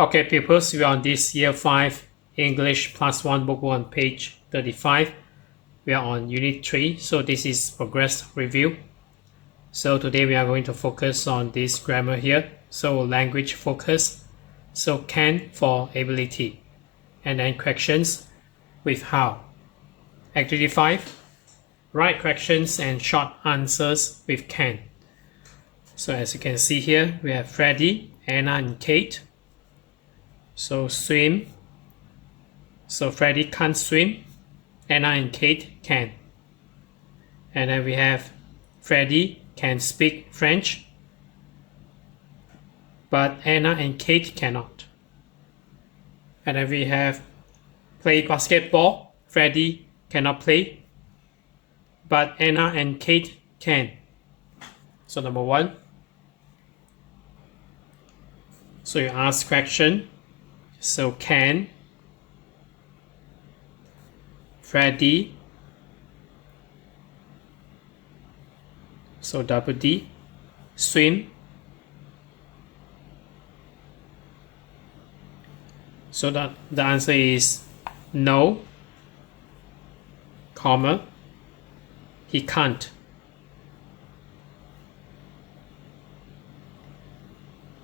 Okay, pupils, we are on this Year 5 English Plus 1 Book 1 page 35. We are on Unit 3, so this is progress review. So today we are going to focus on this grammar here. So language focus. So can for ability. And then questions with how. Activity 5. Write questions and short answers with can. So as you can see here, we have Freddie, Anna, and Kate. So swim. So Freddie can't swim. Anna and Kate can. And then we have Freddie can speak French, but Anna and Kate cannot. And then we have play basketball. Freddie cannot play, but Anna and Kate can. So number 1. So you ask question. So can Freddie, so double D, swim? So the answer is no, comma, he can't.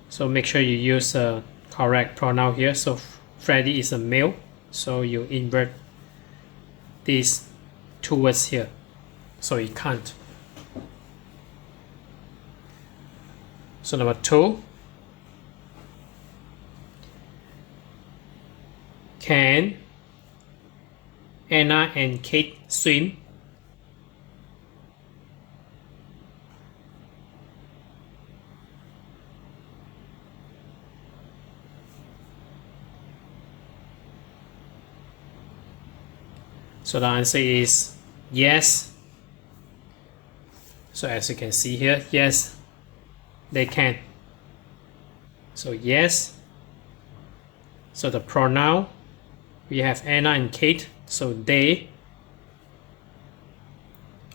So make sure you use a correct pronoun here. So Freddie is a male, so you invert these two words here. So he can't. So number 2. Can Anna and Kate swim? So the answer is yes. So as you can see here, yes, they can. So yes. So the pronoun, we have Anna and Kate, so they,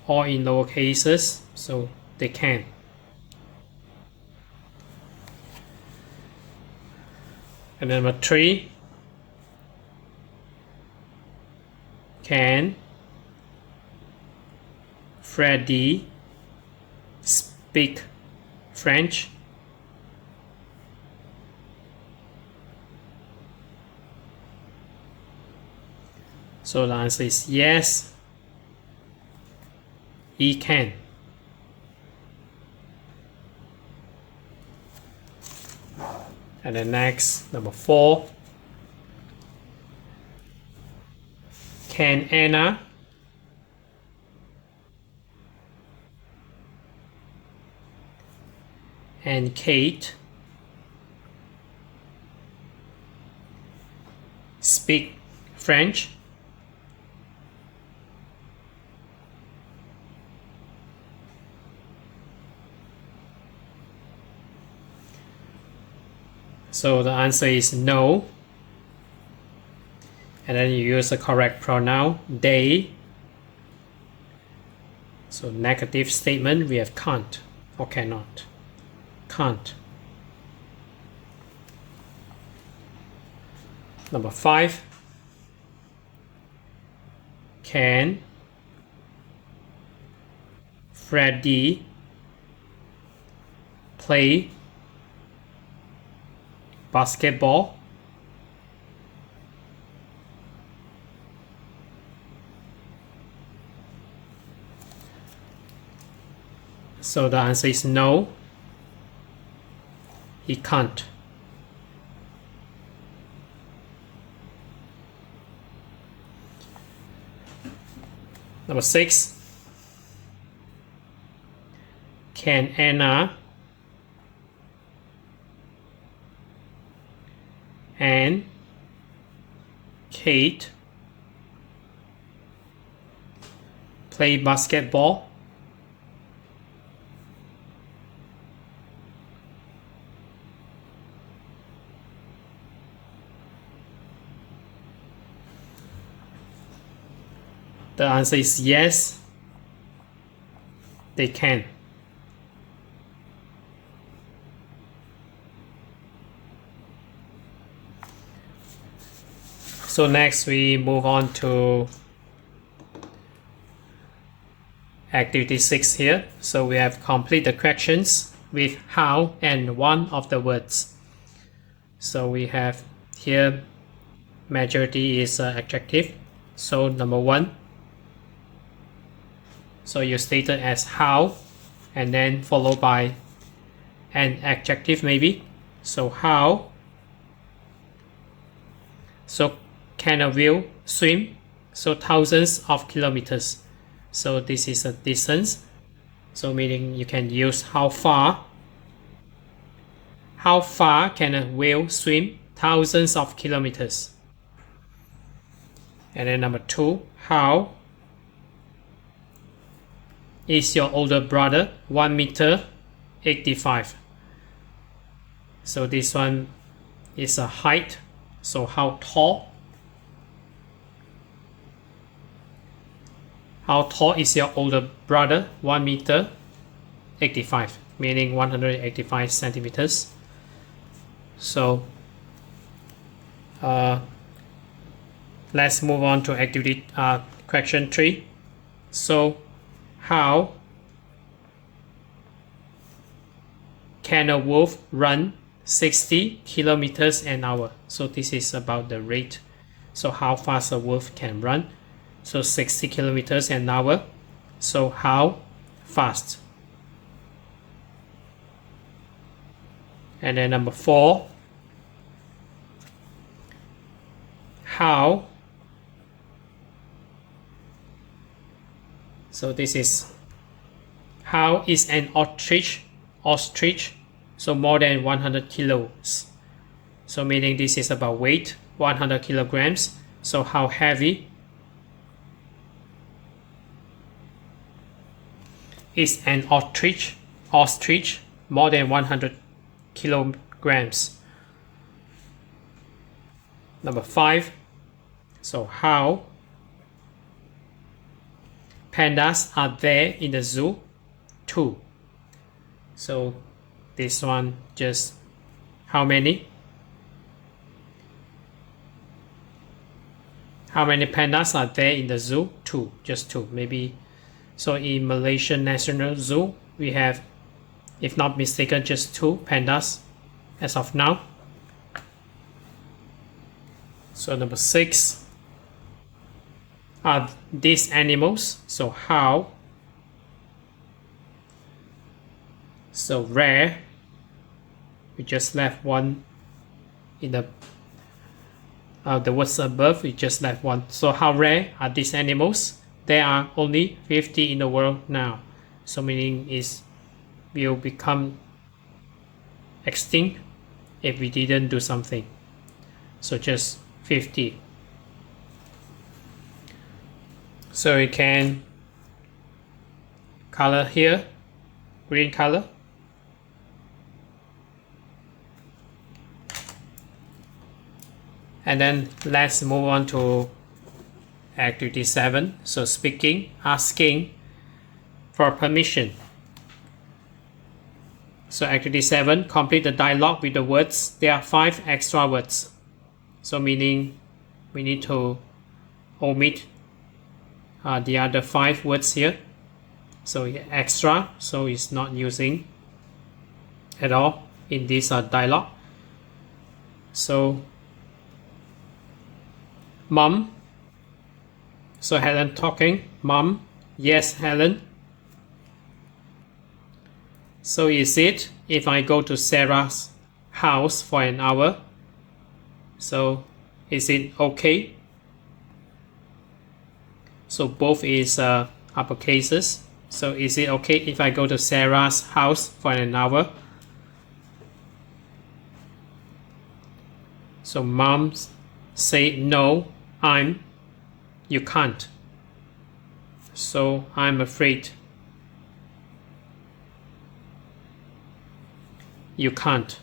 all in lower cases, so they can. And number 3, can Freddie speak French? So the answer is yes, he can. And then next, number 4. Can Anna and Kate speak French? So the answer is no. And then you use the correct pronoun, they. So negative statement, we have can't or cannot. Can't. Number 5. Can Freddie play basketball? So the answer is no, he can't. Number 6. Can Anna and Kate play basketball? The answer is yes, they can. So next we move on to activity 6 here. So we have complete the corrections with how and one of the words. So we have here majority is adjective. So number 1. So you state it as how and then followed by an adjective maybe. So how. So can a whale swim? So thousands of kilometers. So this is a distance. So meaning you can use how far. How far can a whale swim? Thousands of kilometers. And then number 2, how is your older brother? 1 meter 85. So this one is a height. So how tall? How tall is your older brother? 1 meter 85, meaning 185 centimeters. So let's move on to activity question 3. So how can a wolf run 60 kilometers an hour? So this is about the rate. So how fast a wolf can run. So 60 kilometers an hour. So how fast? And then number 4. How? So this is how is an ostrich? So more than 100 kilos. So meaning this is about weight, 100 kilograms. So how heavy is an ostrich? More than 100 kilograms. Number 5. So how pandas are there in the zoo? 2. So this one just how many? How many pandas are there in the zoo? 2. Just 2 maybe. So in Malaysian National Zoo we have, if not mistaken, just 2 pandas as of now. So number 6. Are these animals? So how? So rare. We just left one in the words above. We just left one. So how rare are these animals? There are only 50 in the world now. So meaning is will become extinct if we didn't do something. So just 50. So we can color here, green color. And then let's move on to activity 7. So speaking, asking for permission. So activity 7, complete the dialogue with the words. There are 5 extra words. So meaning we need to omit the other 5 words here. So extra, so it's not using at all in this dialogue. So mom. So Helen talking. Mom. Yes, Helen. So is it if I go to Sarah's house for an hour? So is it okay? So both is upper cases. So is it okay if I go to Sarah's house for an hour? So mom say no, you can't. So I'm afraid. You can't.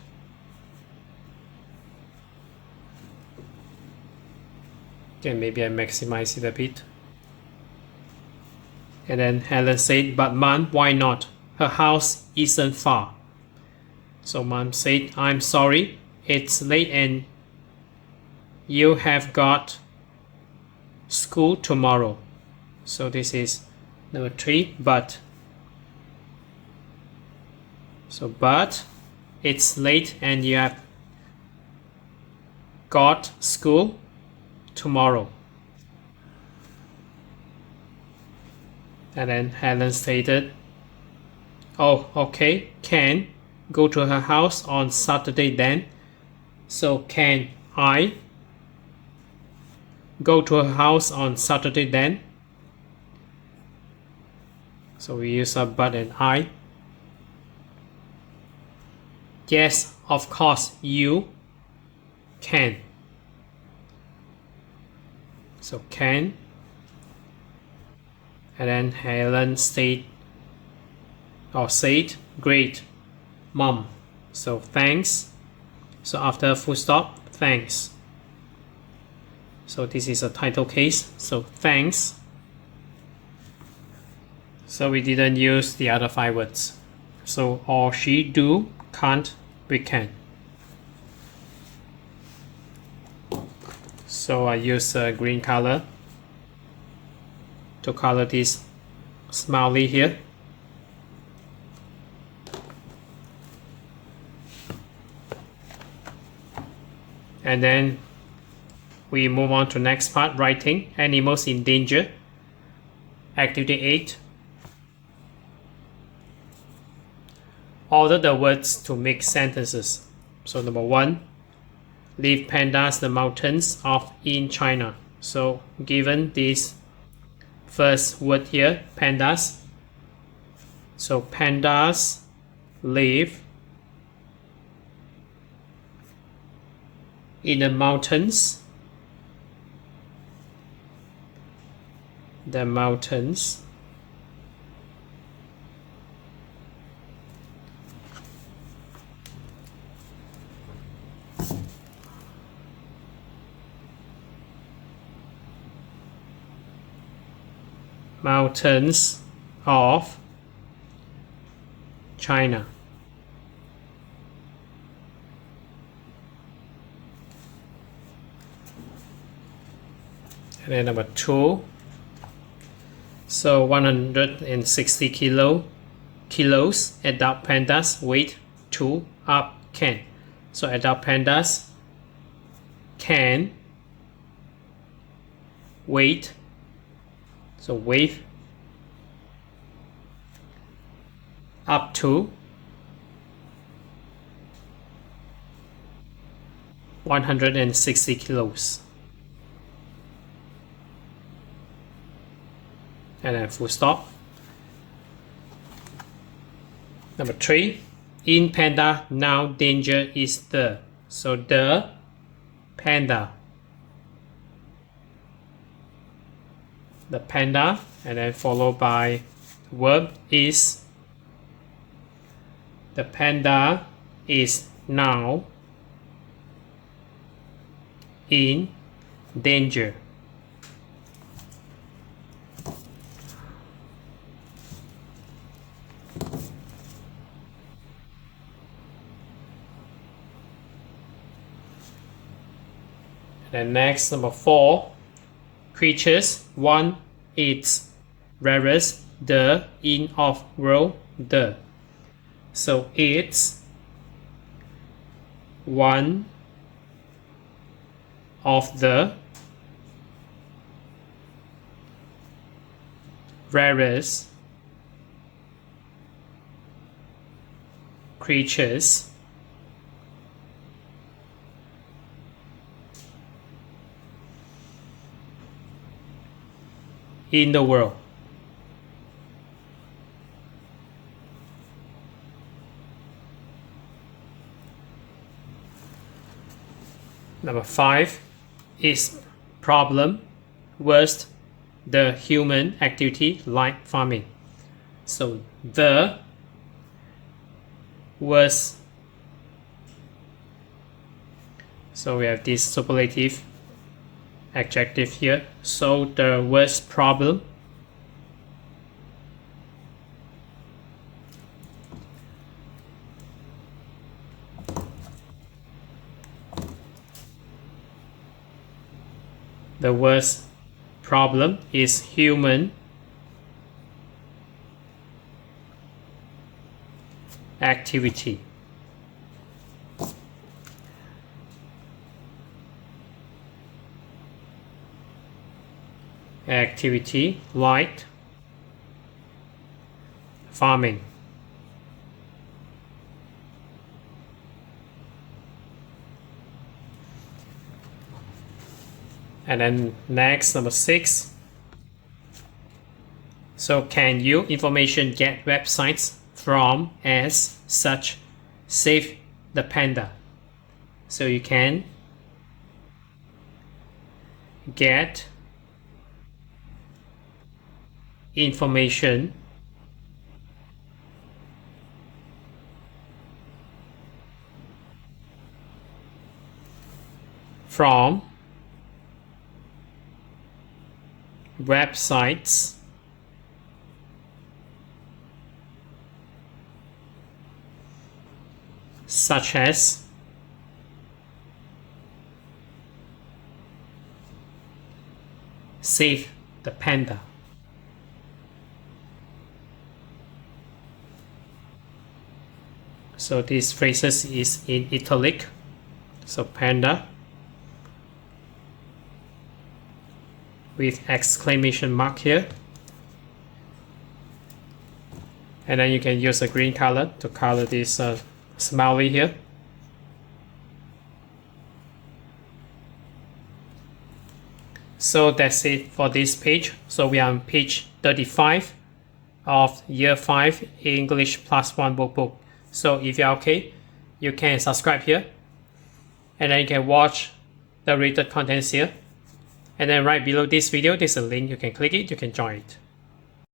Okay, maybe I maximize it a bit. And then Helen said, but Mom, why not? Her house isn't far. So Mom said, I'm sorry, it's late and you have got school tomorrow. So this is number 3, but. So but it's late and you have got school tomorrow. And then Helen stated, oh, okay, can go to her house on Saturday then. So can I go to her house on Saturday then? So we use a but and I. Yes, of course, you can. So can. And then Helen said, great, Mom. So thanks. So after full stop, thanks. So this is a title case. So thanks. So we didn't use the other 5 words. So or she do, can't, we can. So I use a green color to color this smiley here. And then we move on to next part, writing animals in danger. Activity 8. Order the words to make sentences. So number 1, leave pandas the mountains of in China. So given this first word here, pandas. So pandas live in the mountains. The mountains. Mountains of China. And then number 2. So 160 kilos adult pandas weight 2 up can. So adult pandas can weight. So weight up to 160 kilos. And then full stop. Number 3, in panda, now danger is the. So the panda. The panda, and then followed by verb is. The panda is now in danger. And next, number 4, creatures. 1, it's rarest, the, in, of, row, the. So it's one of the rarest creatures in the world. Number 5 is problem. Worst, the human activity like farming. So the worst. So we have this superlative adjective here. So the worst problem. The worst problem is human activity. Activity like farming. And then next, number 6. So can you information get websites from as such save the panda? So you can get information from websites such as Save the Panda. So these phrases is in italic. So panda with exclamation mark here. And then you can use a green color to color this smiley here. So that's it for this page. So we are on page 35 of Year 5 English Plus 1 workbook. So if you're okay, you can subscribe here. And then you can watch the rated contents here. And then right below this video, there's a link. You can click it, you can join it.